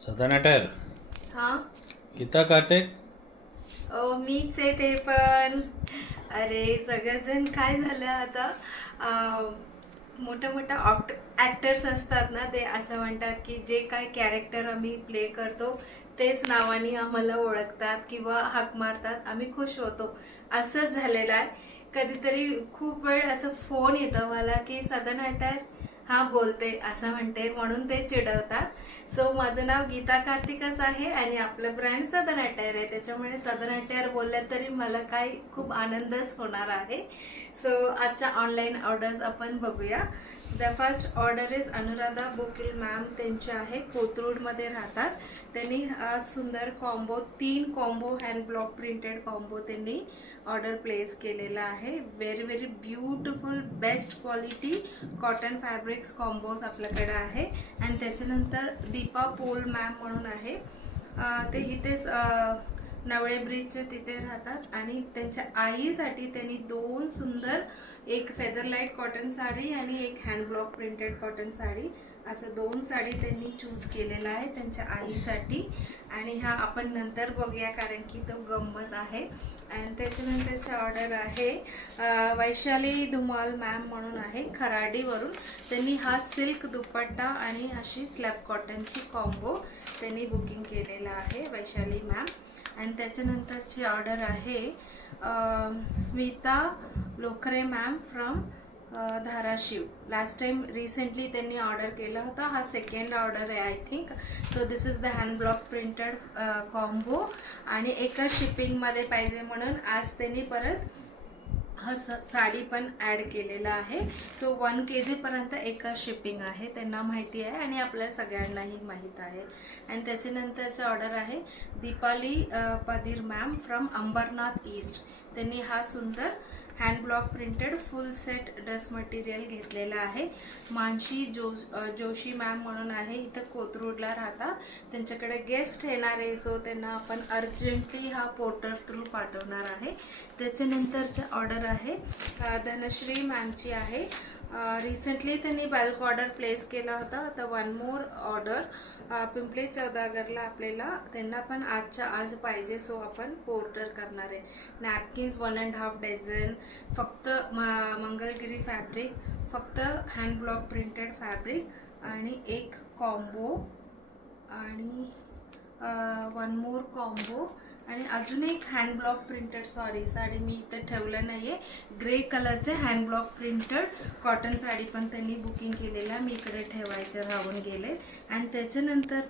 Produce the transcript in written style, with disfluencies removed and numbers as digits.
सदनटर हाँ. गीता कार्तिक. मीच आहे ते पण. अरे सगळेजण काय झालं आता, मोठ्या मोठ्या ॲक्टर्स असतात ना, ते असं म्हणतात की जे काय कॅरेक्टर आम्ही प्ले करतो तेच नावाने आम्हाला ओळखतात किंवा हाक मारतात, आम्ही खुश होतो. असंच झालेलं आहे. कधीतरी खूप वेळ असं फोन येतो मला की सदनटर हा बोलते असं म्हणते, म्हणून ते चिडवतात. सो माझं नाव गीता कार्तिकच आहे आणि आपलं ब्रँड सदन अटायर आहे, त्याच्यामुळे सदन अटायर बोललं तरी मला काय खूप आनंदच होणार आहे. सो आजच्या ऑनलाईन ऑर्डर्स आपण बघूया. The first order is Anuradha Bokil ma'am, त्यांचे आहे, कोथरूडमध्ये राहतात. त्यांनी हा सुंदर combo, 3 combo hand block printed combo त्यांनी ऑर्डर प्लेस केलेला आहे. Very very beautiful best quality cotton fabrics combos आपल्याकडे आहे. आणि त्याच्यानंतर दीपा पोल मॅम म्हणून आहे, ते इथेच नवळे ब्रिजचे तिथे राहतात. आणि त्यांच्या आईसाठी त्यांनी 2 सुंदर, एक फेदर लाईट कॉटन साडी आणि एक hand block printed cotton sari, असं 2 साडी त्यांनी चूज केलेला आहे त्यांच्या आईसाठी. आणि हा आपण नंतर बघूया कारण की तो गंमत आहे. आणि त्याच्यानंतरची ऑर्डर आहे वैशाली धुमाल मॅम म्हणून आहे, खराडीवरून. त्यांनी हा सिल्क दुपट्टा आणि अशी स्लॅब कॉटनची कॉम्बो त्यांनी बुकिंग केलेला आहे, वैशाली मॅम. आणि त्याच्यानंतरची ऑर्डर आहे Smita Lokhare ma'am from Dharashiv. Last time recently त्यांनी ऑर्डर केला होता, हा सेकंड ऑर्डर आहे I think. So this is the hand block printed combo. आणि एकाच शिपिंगमध्ये पाहिजे म्हणून आज त्यांनी परत हा साडी पण ॲड केलेला आहे. सो 1 kg पर्यंत एका शिपिंग आहे, त्यांना माहिती आहे आणि आपल्या सगळ्यांनाही माहीत आहे. आणि त्याच्यानंतरचं ऑर्डर आहे Deepali Padir ma'am from Ambernath east. त्यांनी हा सुंदर hand block printed full set dress material घेतलेला आहे. मानशी जोशी मॅम म्हणून आहे, इथं कोथरूडला राहतात. त्यांच्याकडे गेस्ट येणार आहे, सो त्यांना आपण अर्जंटली हा पोर्टर थ्रू पाठवणार आहे. त्याच्यानंतरचं ऑर्डर आहे धनश्री मॅमची आहे. रिसेंटली त्यांनी बल्क ऑर्डर प्लेस केला होता. आता 1 मोर ऑर्डर पिंपळे सौदागरला आपल्याला, त्यांना पण आजच्या आज पाहिजे, सो आपण पोर्टर करणार आहे. नॅपकिन्स 1.5 डझन, फक्त मंगलगिरी फॅब्रिक, फक्त हँड ब्लॉक प्रिंटेड फॅब्रिक आणि एक कॉम्बो आणि 1 मोर कॉम्बो. आणि अजून एक हँड ब्लॉक प्रिंटेड साडी मी इथं ठेवलं नाही आहे, ग्रे कलरचे hand block printed cotton sari पण त्यांनी बुकिंग केलेलं आहे, मी इकडे ठेवायचे राहून गेले. आणि त्याच्यानंतर